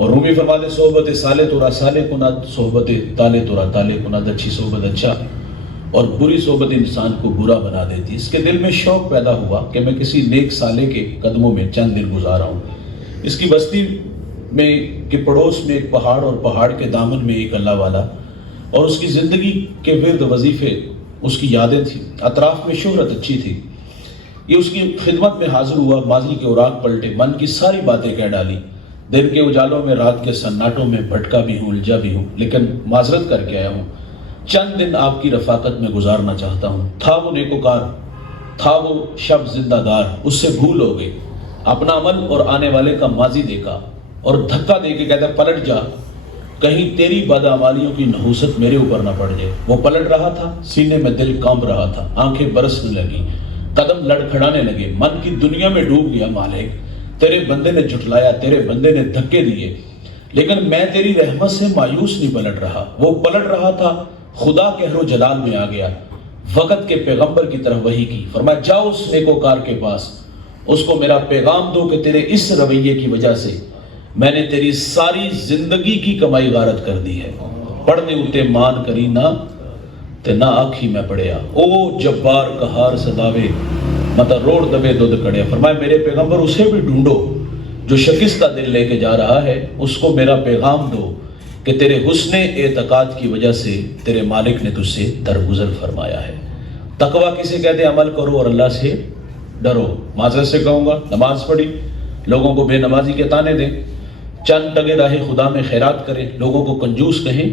اور رومی فرماتے صحبت سالے تورا سالے کنات، صحبت تالے تورا تالے کنات، اچھی صحبت اچھا اور بری صحبت انسان کو برا بنا دیتی۔ اس کے دل میں شوق پیدا ہوا کہ میں کسی نیک سالے کے قدموں میں چند دن گزارا ہوں۔ اس کی بستی میں کے پڑوس میں ایک پہاڑ اور پہاڑ کے دامن میں ایک اللہ والا، اور اس کی زندگی کے ورد وظیفے، اس کی یادیں تھیں، اطراف میں شہرت اچھی تھی۔ یہ اس کی خدمت میں حاضر ہوا، ماضی کے اوراق پلٹے، من کی ساری باتیں کہہ ڈالی۔ دن کے اجالوں میں، رات کے سناٹوں میں بھٹکا بھی ہوں، الجھا بھی ہوں، لیکن معذرت کر کے آیا ہوں۔ چند دن آپ کی رفاقت میں گزارنا چاہتا ہوں۔ تھا وہ نیکوکار، تھا وہ شب زندہ دار، اس سے بھول ہو گئی۔ اپنا عمل اور آنے والے کا ماضی دیکھا اور دھکا دے کے کہتا پلٹ جا، کہیں تیری بدعمالیوں کی نحوست میرے اوپر نہ پڑ جائے۔ وہ پلٹ رہا تھا، سینے میں دل کانپ رہا تھا، آنکھیں برسنے لگی، قدم لڑکھڑانے لگے، من کی دنیا میں ڈوب گیا۔ مالک تیرے بندے نے جھٹلایا، تیرے بندے نے دھکے دیے، لیکن میں تیری رحمت سے مایوس نہیں پلٹ رہا۔ وہ پلٹ رہا تھا، خدا قہر و جلال میں آ گیا، وقت کے پیغمبر کی طرف وحی کی، فرمایا جاؤ اس نیکوکار کے پاس، اس کو میرا پیغام دو کہ تیرے اس رویے کی وجہ سے میں نے تیری ساری زندگی کی کمائی غارت کر دی ہے۔ پڑھنے اتے مان کری نہ تے نہ آکھی میں پڑھیا، او جبار قہار صداوے متا روڑ دبے دودھ کڑیا۔ فرمایا میرے پیغمبر اسے بھی ڈھونڈو جو شکستہ دل لے کے جا رہا ہے، اس کو میرا پیغام دو کہ تیرے حسن اعتقاد کی وجہ سے تیرے مالک نے تجھ سے درگزر فرمایا ہے۔ تقویٰ کسے کہتے ہیں؟ عمل کرو اور اللہ سے ڈرو۔ معذرت سے کہوں گا، نماز پڑھی، لوگوں کو بے نمازی کے تانے دیں، چند ٹگے راہ خدا میں خیرات کریں، لوگوں کو کنجوس کہیں،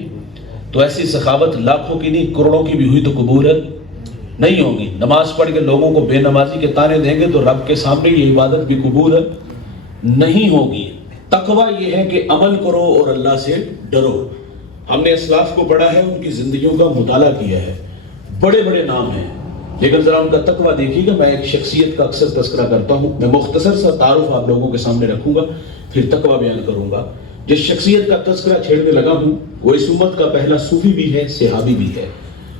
تو ایسی سخاوت لاکھوں کی نہیں کروڑوں کی بھی ہوئی تو قبول نہیں ہوگی۔ نماز پڑھ کے لوگوں کو بے نمازی کے تانے دیں گے تو رب کے سامنے یہ عبادت بھی قبول نہیں ہوگی۔ تقویٰ یہ ہے کہ عمل کرو اور اللہ سے ڈرو۔ ہم نے اسلاف کو پڑھا ہے، ان کی زندگیوں کا مطالعہ کیا ہے، بڑے بڑے نام ہیں، لیکن ذرا ان کا تقویٰ دیکھیے گا۔ میں ایک شخصیت کا اکثر تذکرہ کرتا ہوں، میں مختصر سا تعارف آپ لوگوں کے سامنے رکھوں گا، پھر تقویٰ بیان کروں گا۔ جس شخصیت کا تذکرہ چھیڑنے لگا ہوں وہ اس امت کا پہلا صوفی بھی ہے، صحابی بھی ہے،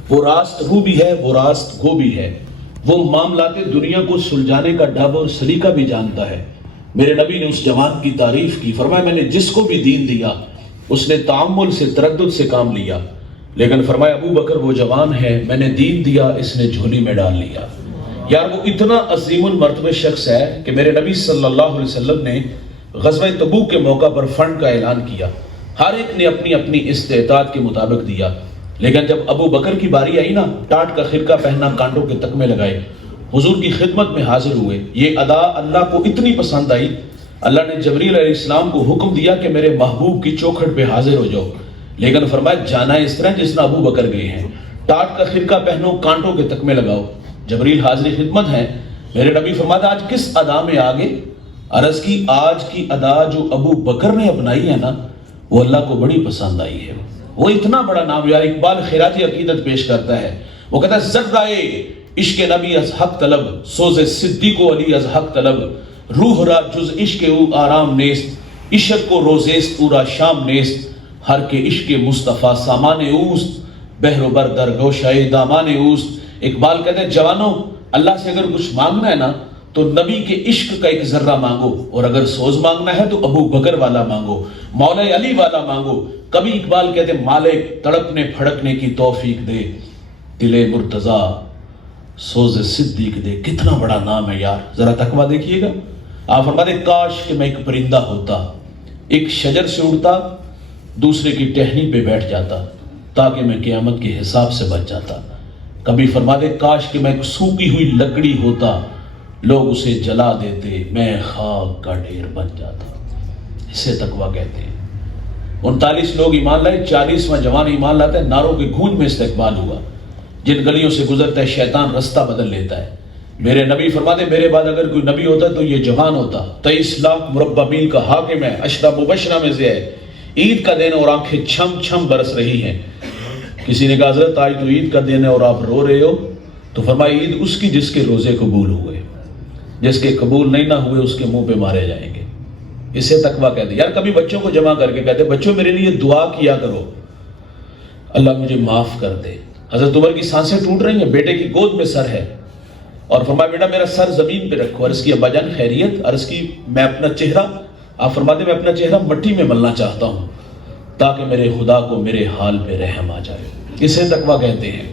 وہ راست رو بھی ہے، وہ راست گو بھی ہے، وہ معاملات دنیا کو سلجھانے کا ڈھب اور سلیقہ بھی جانتا ہے۔ میرے نبی نے اس جوان کی تعریف کی، فرمایا میں نے جس کو بھی دین دیا اس نے تعامل سے، تردد سے کام لیا، لیکن فرمایا ابو بکر وہ جوان ہے، میں نے دین دیا، اس نے جھولی میں ڈال لیا۔ یار وہ اتنا عظیم المرتبہ شخص ہے کہ میرے نبی صلی اللہ علیہ وسلم نے غزوہ تبوک کے موقع پر فنڈ کا اعلان کیا، ہر ایک نے اپنی اپنی استطاعت کے مطابق دیا، لیکن جب ابو بکر کی باری آئی نا، ٹاٹ کا خرقہ پہنا، کانٹوں کے تکمے لگائے، حضور کی خدمت میں حاضر ہوئے۔ یہ ادا اللہ کو اتنی پسند آئی، اللہ نے جبریل علیہ السلام کو حکم دیا کہ میرے محبوب کی چوکھٹ پہ حاضر ہو جاؤ، لیکن فرمایا جانا اس طرح جس طرح ابو بکر گئے ہیں، ٹاٹ کا خرقہ پہنو، کانٹوں کے تکمے لگاؤ۔ جبریل حاضر خدمت ہے، میرے نبی فرماتا آج کس ادا میں آگے؟ عرض کی آج کی ادا جو ابو بکر نے اپنائی ہے نا، وہ اللہ کو بڑی پسند آئی ہے۔ وہ اتنا بڑا نام، یار اقبال خیراتی عقیدت پیش کرتا ہے، وہ کہتا ہے ذرائے عشق نبی از حق طلب، سوز صدیق و علی از حق طلب، روح را جز عشق او آرام نیست، عشق کو روزیست او را شام نیست، ہر کے عشق مصطفیٰ سامان اوست، بحر و بر در گوشائے دامان اوست۔ اقبال کہتے ہیں جوانوں، اللہ سے اگر کچھ مانگنا ہے نا تو نبی کے عشق کا ایک ذرہ مانگو، اور اگر سوز مانگنا ہے تو ابو بکر والا مانگو، مولا علی والا مانگو۔ کبھی اقبال کہتے ہیں مالک تڑپنے پھڑکنے کی توفیق دے، دل مرتضیٰ سوز صدیق دے۔ کتنا بڑا نام ہے یار، ذرا تقویٰ دیکھیے گا۔ آپ فرماتے کاش کہ میں ایک پرندہ ہوتا، ایک شجر سے اڑتا، دوسرے کی ٹہنی پہ بیٹھ جاتا، تاکہ میں قیامت کے حساب سے بچ جاتا۔ کبھی فرماتے کاش کہ میں ایک سوکھی ہوئی لکڑی ہوتا، لوگ اسے جلا دیتے، میں خاک کا ڈھیر بن جاتا۔ اسے تقویٰ کہتے ہیں۔ 39 لوگ ایمان لائے، 40واں جوان ایمان لاتا ہے، ناروں کے گونج میں استقبال ہوا۔ جن گلیوں سے گزرتا ہے شیطان رستہ بدل لیتا ہے۔ میرے نبی فرماتے میرے بعد اگر کوئی نبی ہوتا تو یہ جوان ہوتا، 23 لاکھ مربع میل کا حاکم ہے، عشرہ مبشرہ میں سے ہے، عید کا دن اور آنکھیں چھم چھم برس رہی ہیں۔ کسی نے کہا حضرت آج تو عید کا دن ہے اور آپ رو رہے ہو، تو فرمایا عید اس کی جس کے روزے قبول ہوئے، جس کے قبول نہیں نہ ہوئے اس کے منہ پہ مارے جائیں گے۔ اسے تقویٰ کہتے ہیں۔ یار کبھی بچوں کو جمع کر کے کہتے بچوں میرے لیے دعا کیا کرو، اللہ مجھے معاف کر دے۔ حضرت عمر کی سانسیں ٹوٹ رہی ہیں، بیٹے کی گود میں سر ہے، اور فرمایا بیٹا میرا سر زمین پہ رکھو۔ عرض کی ابا جان خیریت؟ عرض کی میں اپنا چہرہ آپ فرماتے میں اپنا چہرہ مٹی میں ملنا چاہتا ہوں تاکہ میرے خدا کو میرے حال پہ رحم آ جائے. اسے تقویٰ کہتے ہیں.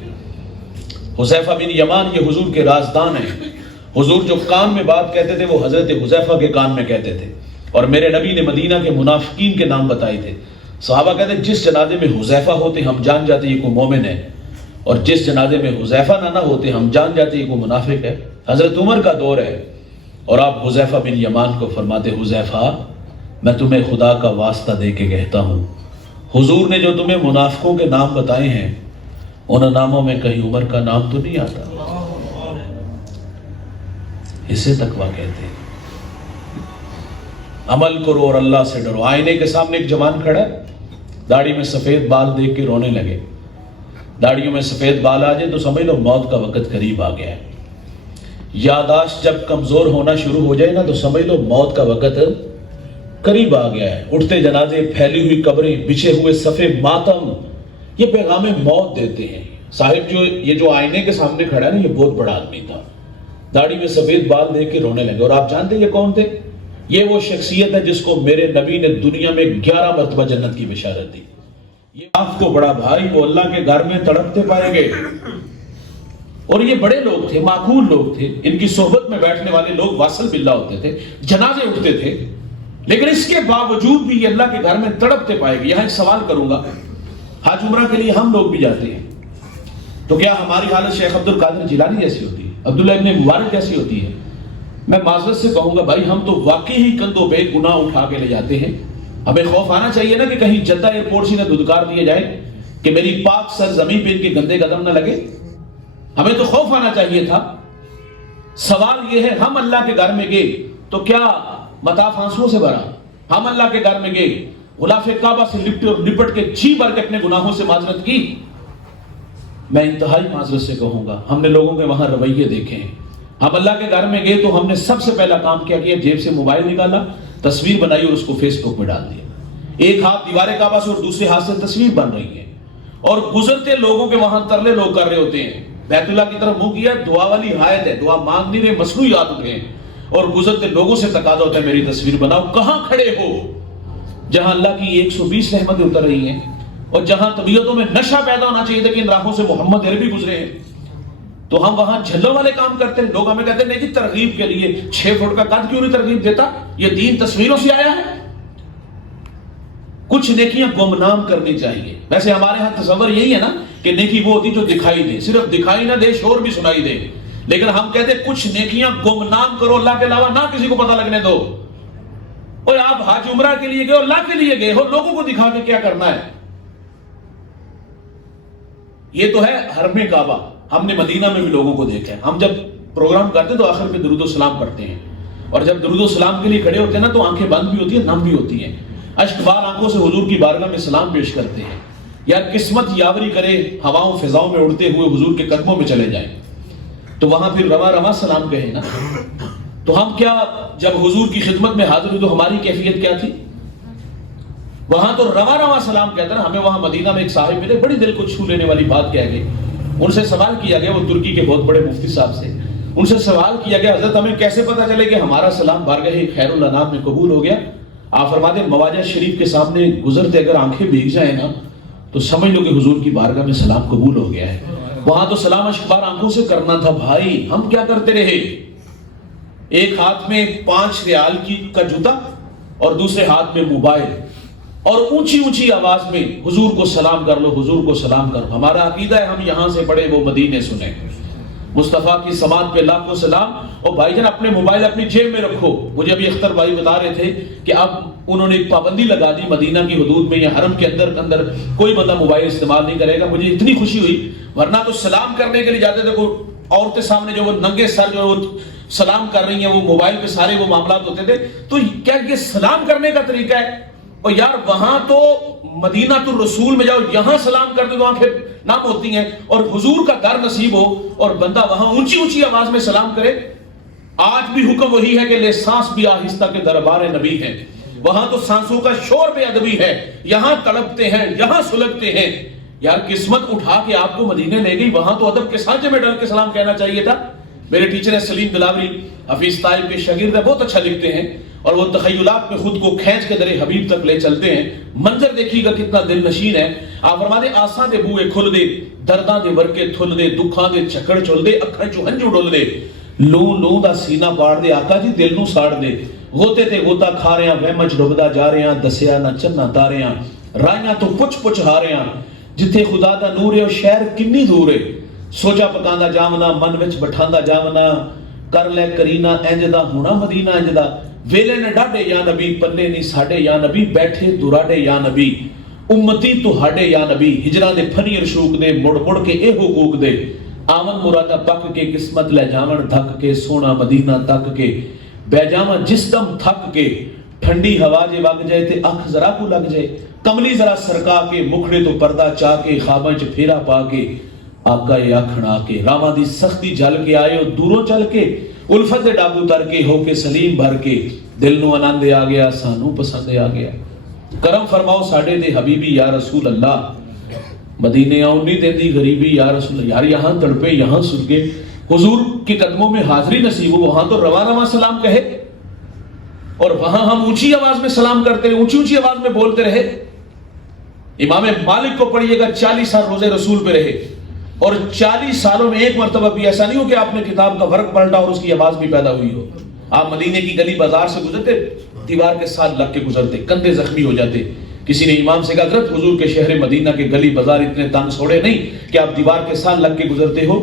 حذیفہ بن یمان یہ حضور کے رازدان ہیں. حضور جو کان میں بات کہتے تھے وہ حضرت حذیفہ کے کان میں کہتے تھے. اور میرے نبی نے مدینہ کے منافقین کے نام بتائے تھے. صحابہ کہتے ہیں جس جنازے میں حذیفہ ہوتے ہم جان جاتے یہ کوئی مومن ہے, اور جس جنازے میں حذیفہ نہ ہوتے ہم جان جاتے یہ کوئی منافق ہے. حضرت عمر کا دور ہے اور آپ حذیفہ بن یمان کو فرماتے حذیفہ میں تمہیں خدا کا واسطہ دے کے کہتا ہوں حضور نے جو تمہیں منافقوں کے نام بتائے ہیں ان ناموں میں کہیں عمر کا نام تو نہیں آتا. اسے تقویٰ کہتے ہیں. عمل کرو اور اللہ سے ڈرو. آئینے کے سامنے ایک جوان کھڑا ہے, داڑھی میں سفید بال دیکھ کے رونے لگے. داڑھیوں میں سفید بال آ جائے تو سمجھ لو موت کا وقت قریب آ گیا ہے. یاداشت جب کمزور ہونا شروع ہو جائے نا تو سمجھ لو موت کا وقت قریب آ گیا ہے. اٹھتے جنازے, پھیلی ہوئی قبریں, بچھے ہوئے صفے ماتم, یہ پیغام موت دیتے ہیں. صاحب یہ جو آئینے کے سامنے کھڑا ہے نا یہ بہت بڑا آدمی تھا, داڑھی میں سفید بال دیکھ کے رونے لگے. اور آپ جانتے یہ کون تھے؟ یہ وہ شخصیت ہے جس کو میرے نبی نے دنیا میں 11 مرتبہ جنت کی بشارت دی. یہ آپ کو بڑا بھائی وہ اللہ کے گھر میں تڑپتے پائے گئے. اور یہ بڑے لوگ تھے, معقول لوگ تھے, ان کی صحبت میں بیٹھنے والے لوگ واصل باللہ ہوتے تھے, جنازے اٹھتے تھے, لیکن اس کے باوجود بھی یہ اللہ کے گھر میں تڑپتے پائے گئے. یہاں ایک سوال کروں گا, حج عمرہ کے لیے ہم لوگ بھی جاتے ہیں تو کیا ہماری حالت شیخ عبد القادر جیلانی جیسی ہوتی ہے, عبداللہ ابن مبارک جیسی ہوتی ہے؟ میں معذرت سے کہوں گا بھائی ہم تو واقعی ہی کندھوں پہ گناہ اٹھا کے لے جاتے ہیں. ہمیں خوف آنا چاہیے نا کہ کہیں جدہ ایئرپورٹ سے نہ دھتکار دیا جائے کہ میری پاک سر زمین پہ ان کے گندے قدم نہ لگے. ہمیں تو خوف آنا چاہیے تھا. سوال یہ ہے ہم اللہ کے گھر میں گئے تو کیا مطاف آنسوؤں سے بھرا؟ ہم اللہ کے گھر میں گئے غلاف کعبہ سے لپٹ کے جی بھر کے اپنے گناہوں سے معذرت کی؟ میں انتہائی معذرت سے کہوں گا ہم نے لوگوں کے وہاں رویے دیکھے ہیں. ہم اللہ کے گھر میں گئے تو ہم نے سب سے پہلا کام کیا کیا, جیب سے موبائل نکالا, تصویر بنائی اور اس کو فیس بک میں ڈال دیا. ایک ہاتھ دیوار کعبہ سے اور دوسرے ہاتھ سے تصویر بن رہی ہے اور گزرتے لوگوں کے وہاں ترلے لوگ کر رہے ہوتے ہیں. بیت اللہ کی طرف منہ کیا, دعا والی حائط ہے, دعا مانگ نہیں رہے, مصنوعات اٹھے ہیں, اور گزرتے لوگوں سے تقاضا ہوتا ہے میری تصویر بناؤ. کہاں کھڑے ہو جہاں اللہ کی 120 رحمتیں اتر رہی ہیں اور جہاں طبیعتوں میں نشہ پیدا ہونا چاہیے تھا کہ ان راہوں سے محمد عربی گزرے ہیں, تو ہم وہاں جھلوں والے کام کرتے ہیں. لوگ ہمیں کہتے ہیں نہیں جی ترغیب کے لیے 6 فٹ کا قد کیوں نہیں ترغیب دیتا, یہ دین تصویروں سے آیا ہے. کچھ نیکیاں گمنام کرنی چاہیے. ویسے ہمارے ہاں تصور یہی ہے نا کہ نیکی وہ ہوتی جو دکھائی دے, صرف دکھائی نہ دے شور بھی سنائی دے. لیکن ہم کہتے ہیں کچھ نیکیاں گمنام کرو, اللہ کے علاوہ نہ کسی کو پتہ لگنے دو. اور آپ حج عمرہ کے لیے گئے, اللہ کے لیے گئے ہو, لوگوں کو دکھا کے کیا کرنا ہے؟ یہ تو ہے حرم کعبہ. ہم نے مدینہ میں بھی لوگوں کو دیکھا ہے. ہم جب پروگرام کرتے ہیں تو آخر میں درود و سلام پڑھتے ہیں, اور جب درود و سلام کے لیے کھڑے ہوتے ہیں نا تو آنکھیں بند بھی ہوتی ہیں, نم بھی ہوتی ہیں, اشک بار آنکھوں سے حضور کی بارگاہ میں سلام پیش کرتے ہیں. یار قسمت یاوری کرے ہواؤں فضاؤں میں اڑتے ہوئے حضور کے قدموں میں چلے جائیں تو وہاں پھر رواں رواں سلام کہیں نا. تو ہم کیا جب حضور کی خدمت میں حاضر ہوئے تو ہماری کیفیت کیا تھی؟ وہاں تو رواں رواں سلام کہتا نا. ہمیں وہاں مدینہ میں ایک صاحب ملے, بڑی دل کو چھو لینے والی بات کہہ گئے. ان سے سوال کیا گیا, وہ ترکی کے بہت بڑے مفتی صاحب سے, ان سے سوال کیا گیا حضرت ہمیں کیسے پتا چلے کہ ہمارا سلام بارگاہ خیر الانام میں قبول ہو گیا؟ آپ فرماتے ہیں مواجہ شریف کے سامنے گزرتے اگر آنکھیں بھیگ جائیں نا تو سمجھ لو کہ حضور کی بارگاہ میں سلام قبول ہو گیا ہے. وہاں تو سلام اشکبار آنکھوں سے کرنا تھا. بھائی ہم کیا کرتے رہے, ایک ہاتھ میں 5 ریال کا جوتا اور دوسرے ہاتھ میں موبائل, اور اونچی اونچی آواز میں حضور کو سلام کر لو, حضور کو سلام کر لو. ہمارا عقیدہ ہے ہم یہاں سے پڑھے وہ مدینے سنیں. مصطفیٰ کی سماعت پہ لاکھوں سلام. اور بھائی جان اپنے موبائل اپنی جیب میں رکھو. مجھے ابھی اختر بھائی بتا رہے تھے کہ اب انہوں نے ایک پابندی لگا دی مدینہ کی حدود میں یا حرم کے اندر کوئی بندہ موبائل استعمال نہیں کرے گا. مجھے اتنی خوشی ہوئی, ورنہ تو سلام کرنے کے لیے جاتے تھے کوئی عورتیں سامنے جو وہ ننگے سر جو وہ سلام کر رہی ہیں, وہ موبائل پہ سارے وہ معاملات ہوتے تھے. تو کیا یہ سلام کرنے کا طریقہ ہے؟ اور یار وہاں تو مدینہ تو رسول میں جاؤ, یہاں سلام کرتے تو آنکھیں نام ہوتی ہیں, اور حضور کا در نصیب ہو اور بندہ وہاں اونچی اونچی آواز میں سلام کرے. آج بھی حکم وہی ہے کہ لے سانس بھی آہستہ کے دربار نبی ہیں. وہاں تو سانسوں کا شور بے ادبی ہے, یہاں تڑپتے ہیں, یہاں سلگتے ہیں. یار قسمت اٹھا کے آپ کو مدینے لے گئی, وہاں تو ادب کے سانچے میں ڈال کے سلام کہنا چاہیے تھا. میرے ٹیچر ہے سلیم بلاوری, حفیظ طائب کے شاگرد ہیں, بہت اچھا لکھتے ہیں. اور وہ تخیلات میں خود کو کھینچ کے در حبیب تک لے چلتے ہیں. منظر دیکھیے گا کتنا دل نشین ہے. آپ فرماتے ہیں آساں دے بوئے کھل دے, درداں دے ورکے تھل دے, دکھاں دے چکڑ چل دے, اکھاں چو ہنجو ڈول دے, لوں لوں دا سینہ پاڑ دے, آقا جی دل نو ساڑ دے. غوطے تے غوطہ کھا رہے ہیں, وہمچ ڈبدا جا رہے ہیں, دسیا نہ چنہ تارے ہیں, رائیاں تو پچھ پچھ ہارے ہیں, جتھے خدا دا نور ہے اور شہر کنی دور ہے. سوچا پکاندہ جامنا, من وچ بٹھاندہ جامنا, کر لے کرینہ انجدہ ہونا مدینہ انجدہ. ویلے نے ڈاڈے یا نبی, پلے نہیں ساڑے یا نبی, بیٹھے دراڈے یا نبی, امتی تو ہاڈے یا نبی. ہجران دے پھنی رشوک دے, مڑ مڑ کے اے حقوق دے, آمن مرادہ پک کے قسمت لے جامن دھک کے, سونا مدینہ تک کے, بے جامہ جس دم تھک کے, ٹھنڈی ہوا جے وگ جائے تے اکھ ذرا کو لگ جائے, کملی ذرا سرکا کے, مکھڑے تو پردہ چا کے, خواباں چ پھیرا پا کے, آقا یہ آکھنا کے, راواں دی سختی جل کے آئے اور دوروں چل کے, الفت دے ڈابو تر کے, ہو کے سلیم بھر کے, دل نو آنندے آ گیا, سانو پسندے آ گیا. کرم فرماؤ ساڑے دے حبیبی یا رسول اللہ, مدینے آؤں نہیں دیندی غریبی یا رسول اللہ. یار یہاں تڑپے, یہاں سرگے, حضور کے قدموں میں حاضری نصیب ہو, وہاں تو رواں رواں سلام کہے, اور وہاں ہم اونچی آواز میں سلام کرتے رہے, اونچی اونچی آواز میں بولتے رہے. امام مالک کو پڑھیے گا 40 سال روزے رسول پہ رہے, اور 40 سالوں میں ایک مرتبہ بھی ایسا نہیں ہو کہ آپ نے کتاب کا ورق پلٹا اور اس کی آواز بھی پیدا ہوئی ہو. آپ مدینے کی گلی بازار سے گزرتے, دیوار کے ساتھ لگ کے گزرتے, کندھے زخمی ہو جاتے. کسی نے امام سے کہا حضرت حضور کے شہر مدینہ کے گلی بازار اتنے تنگ سوڑے نہیں کہ آپ دیوار کے ساتھ لگ کے گزرتے ہو.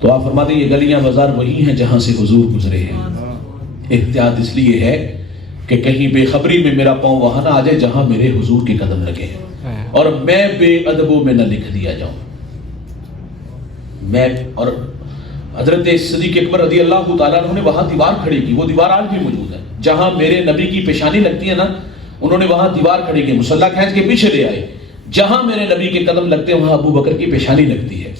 تو آپ فرماتے ہیں یہ گلیاں بازار وہی ہیں جہاں سے حضور گزرے ہیں. احتیاط اس لیے ہے کہ کہیں بے خبری میں میرا پاؤں وہاں نہ آ جائے جہاں میرے حضور کے قدم لگے ہیں, اور میں بے ادبوں میں نہ لکھ دیا جاؤں. میں اور حضرت صدیق اکبر رضی اللہ تعالیٰ عنہ نے وہاں دیوار کھڑی کی, وہ دیوار آج بھی موجود ہے. جہاں میرے نبی کی پیشانی لگتی ہے نا, انہوں نے وہاں دیوار کھڑی کی, مصلی کھینچ کے پیچھے لے آئے. جہاں میرے نبی کے قدم لگتے ہیں وہاں ابو بکر کی پیشانی لگتی ہے.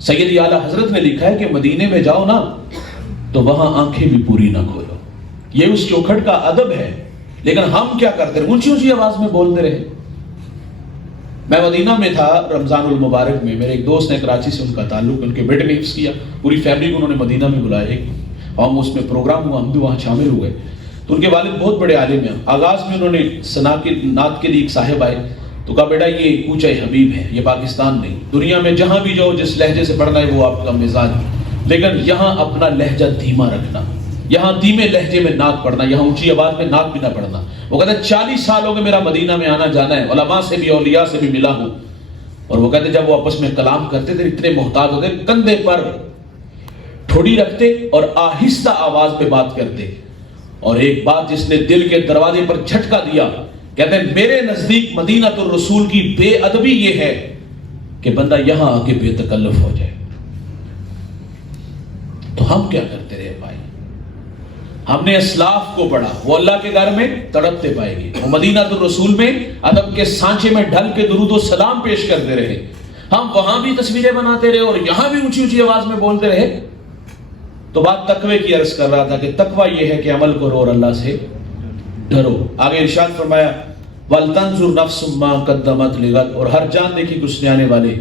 سیدی اعلیٰ حضرت نے لکھا ہے کہ مدینے میں جاؤ نا تو وہاں آنکھیں بھی پوری نہ کھولو. یہ اس چوکھٹ کا ادب ہے. لیکن ہم کیا کرتے رہے, اونچی اونچی آواز میں بولتے رہے. میں مدینہ میں تھا رمضان المبارک میں, میرے ایک دوست نے کراچی سے ان کا تعلق, ان کے بیٹے نے حفظ کیا, پوری فیملی کو انہوں نے مدینہ میں بلایا, ہم اس میں پروگرام ہوا, ہم بھی وہاں شامل ہوئے. تو ان کے والد بہت بڑے عالم ہیں. آغاز میں انہوں نے ثنا کی نعت کے لیے ایک صاحب آئے تو کہا بیٹا یہ کوچہ حبیب ہے, یہ پاکستان نہیں, دنیا میں جہاں بھی جاؤ جس لہجے سے پڑھنا ہے وہ آپ کا مزاج, لیکن یہاں اپنا لہجہ دھیما رکھنا, یہاں دھیمے لہجے میں نعت پڑھنا, یہاں اونچی آواز میں نعت بھی نہ پڑھنا. وہ کہتے ہیں 40 سال ہو گئے میرا مدینہ میں آنا جانا ہے, علماء سے بھی اولیاء سے بھی ملا ہوں. اور وہ کہتے جب وہ آپس میں کلام کرتے تھے اتنے محتاط ہوتے, کندھے پر ٹھوڑی رکھتے اور آہستہ آواز پہ بات کرتے. اور ایک بات جس نے دل کے دروازے پر جھٹکا دیا, کہتے ہیں میرے نزدیک مدینہ الرسول کی بے ادبی یہ ہے کہ بندہ یہاں آ کے بے تکلف ہو جائے. تو ہم کیا کرتے رہے بھائی, ہم نے اسلاف کو پڑھا, وہ اللہ کے گھر میں تڑپتے پائے گی, وہ مدینہ الرسول میں ادب کے سانچے میں ڈھل کے درود و سلام پیش کرتے رہے. ہم وہاں بھی تصویریں بناتے رہے اور یہاں بھی اونچی اونچی آواز میں بولتے رہے. تو بات تقوی کی عرض کر رہا تھا کہ تقوی یہ ہے کہ عمل کرو اور اللہ سے ڈرو. آگے ارشاد فرمایا وَلْتَنْظُرْ نَفْسٌ مَا قَدَّمَتْ لِغَدٍ, اور ہر جان دیکھی کہ اس نے آنے والے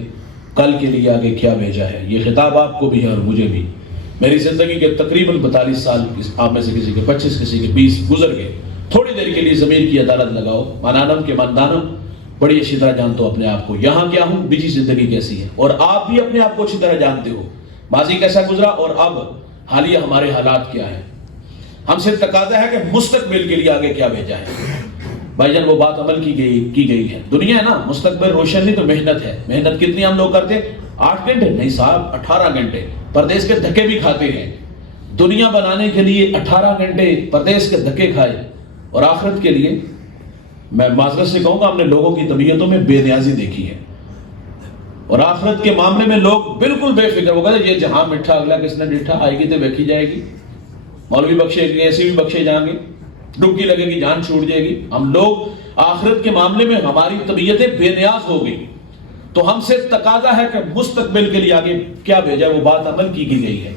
کل کے لیے آگے کیا بھیجا ہے. یہ خطاب آپ کو بھی ہے اور مجھے بھی. میری زندگی کے تقریباً 42 سال, آپ میں سے کسی کے 25 کسی کے 20 گزر گئے. تھوڑی دیر کے لیے ضمیر کی عدالت لگاؤ, مانانم کے ماندانم, بڑی اچھی طرح جانتا ہوں اپنے آپ کو, یہاں کیا ہوں, بیچی زندگی کیسی ہے, اور آپ بھی اپنے آپ کو اچھی طرح جانتے ہو, ماضی کیسا گزرا اور اب حالیہ ہمارے حالات کیا ہیں. ہم سے تقاضا ہے کہ مستقبل کے لیے آگے کیا بھیجا ہے. بھائی جان وہ بات عمل کی گئی ہے. دنیا ہے نا, مستقبل روشن نہیں تو محنت ہے. محنت کتنی ہم لوگ کرتے ہیں, 8 گھنٹے نہیں صاحب, 18 گھنٹے. پردیس کے دھکے بھی کھاتے ہیں. دنیا بنانے کے لیے 18 گھنٹے پردیس کے دھکے کھائے, اور آخرت کے لیے میں معذرت سے کہوں گا ہم نے لوگوں کی طبیعتوں میں بے نیازی دیکھی ہے, اور آخرت کے معاملے میں لوگ بالکل بے فکر. وہ کہتے ہیں یہ جہاں مٹھا اگلا کس نے ڈٹھا, آئے گی تو دیکھی جائے گی, مولوی بخشے گی, ایسے بھی بخشے جائیں گے, ڈبکی لگے گی جان چھوٹ جائے گی. ہم لوگ آخرت کے معاملے میں ہماری طبیعتیں بے نیاز ہو گئی. تو ہم سے تقاضا ہے کہ مستقبل کے لیے آگے کیا بھیجا, وہ بات عمل کی گئی ہے.